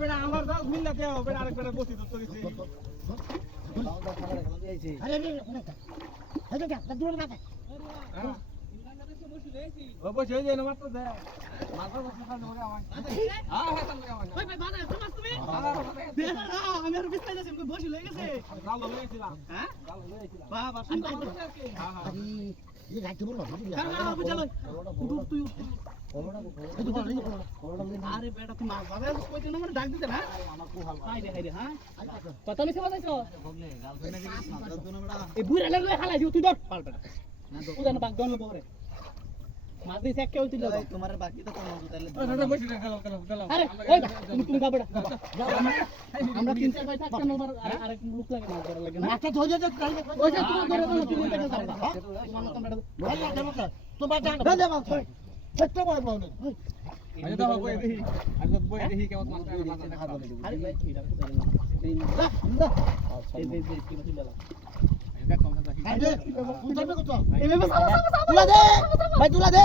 বেটা আমার দাও মিল্লা দেও বেটা আরেক বেটা বসি তো দিছি আরে আরে এটা দূর না হ্যাঁ ও বসে এই না মাত্র দে মাথা বসে খান ওরে আমার হ্যাঁ হ্যাঁ তাহলে আমার ওই ভাই বাধা তোমাস তুমি আমি আর বিস্তার যাচ্ছি বসে লয়ে গেছে গাল লয়ে গেছিলাম হ্যাঁ গাল লয়ে গেছিলাম বাহ বাহ সুন্দর হ্যাঁ হ্যাঁ এই রাখতে বলবো কারণ বুঝালো উঠ তুই আরে বেটা তুই মাছ বাবা কইতে না মানে ডাক দিতে না আমার কো হাল হাই রে হ্যাঁ কত মিছে বাজাইছো বগলে গার্লফ্রেন্ড নাকি মাছ দাও না বেটা এই বুড়া লাগলে হালাই দিও তুই ধর পাল বেটা না তো উদান বাগ দন লবরে মাছ দিছে এক কেউ তুই লও তোমার বাকি তো কোন তাহলে দাদা বসে না গেল আরে ওই তুমি গা বেটা আমরা তিন চার ভাই থাকতে নবার আরেক লোক লাগে মাছ ধরা লাগে মাছটা ধরে যা ওই যে তুমি ধরে দাও তুমি দেখে যাও মানো তো বেটা ভাই লাগে না তো বাটা দে মাছ একটা বড় বড় আরে দাও বই দেখি আর তো বই দেখি কেমন মাছটা মাছ দেখা যাবে আরে ভাই ঠিক আছে এই না এই কি মাছ লাগা এটা কম থাকে আরে তুই যাবে কত এই বাবা তুলা দে ভাই তুলা দে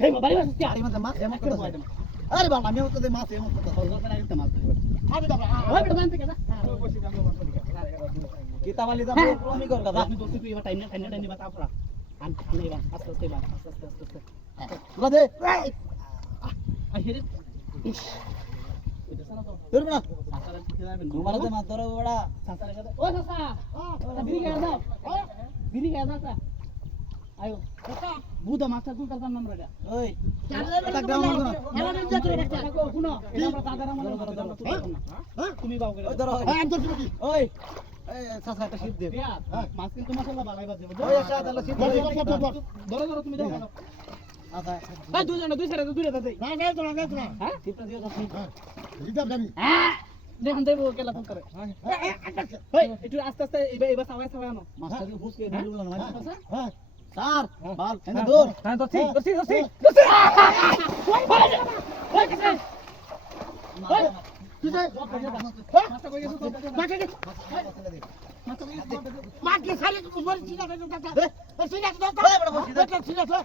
এই বাবা বাড়ি মাছ আরে মাছ এমন করে বয় আরে বাবা আমি তো দে মাছ এমন কথা সরকার করে একটা মাছ ধরে আরে বাবা ওই বেটা জানতে কেন বসে যাবো মাছ ধরে কিতাবালি দাও আমি কর দাদা আপনি দোস্ত তুই এবার টাইম না বাতা পড়া আন নেবা আস্তে আস্তে তুলা দে আহেরে ইস এটা সারা তো ধর না সাসারে খেলাবেন ঘুমাতে মাছ ধরো বড়া সাসারে কথা ও সাসা বিড়ি খেয়ে দাও বিড়ি খেয়ে দাও আয়ো সাসা বুদা মাছটা তুলতে পারতাম না রে ওই এটা গ্রাম না এলা দিন যা তোর একটা কো শুনো এটা আমরা দাদারা মনে হ্যাঁ তুমি বাও করে ওই ধরো হ্যাঁ আনতে তুমি ওই এই সাসা একটা শিপ দে হ্যাঁ মাছ কিন্তু মাশাআল্লাহ ভালোই বাজে ওই একটা তাহলে শিপ ধরো তুমি দাও আচ্ছা এই দুই সাইডে দূরে দাও না না হ্যাঁ শিপটা দিও যাচ্ছি হ্যাঁ লিডার যাবি হ্যাঁ দেখুন দেবো কেলা ফোন করে এই একটু আস্তে আস্তে এবার সাবাই আনো মাছটা দিয়ে হুস করে দিলু না হ্যাঁ স্যার বাল এনে দূর হ্যাঁ দছি ওই কিসে ওই কিসে মাছটা কই গেছে মাছ কে মাছ কে সারে উপর চিনা দে চিনা দে বড় বসি দে চিনা দে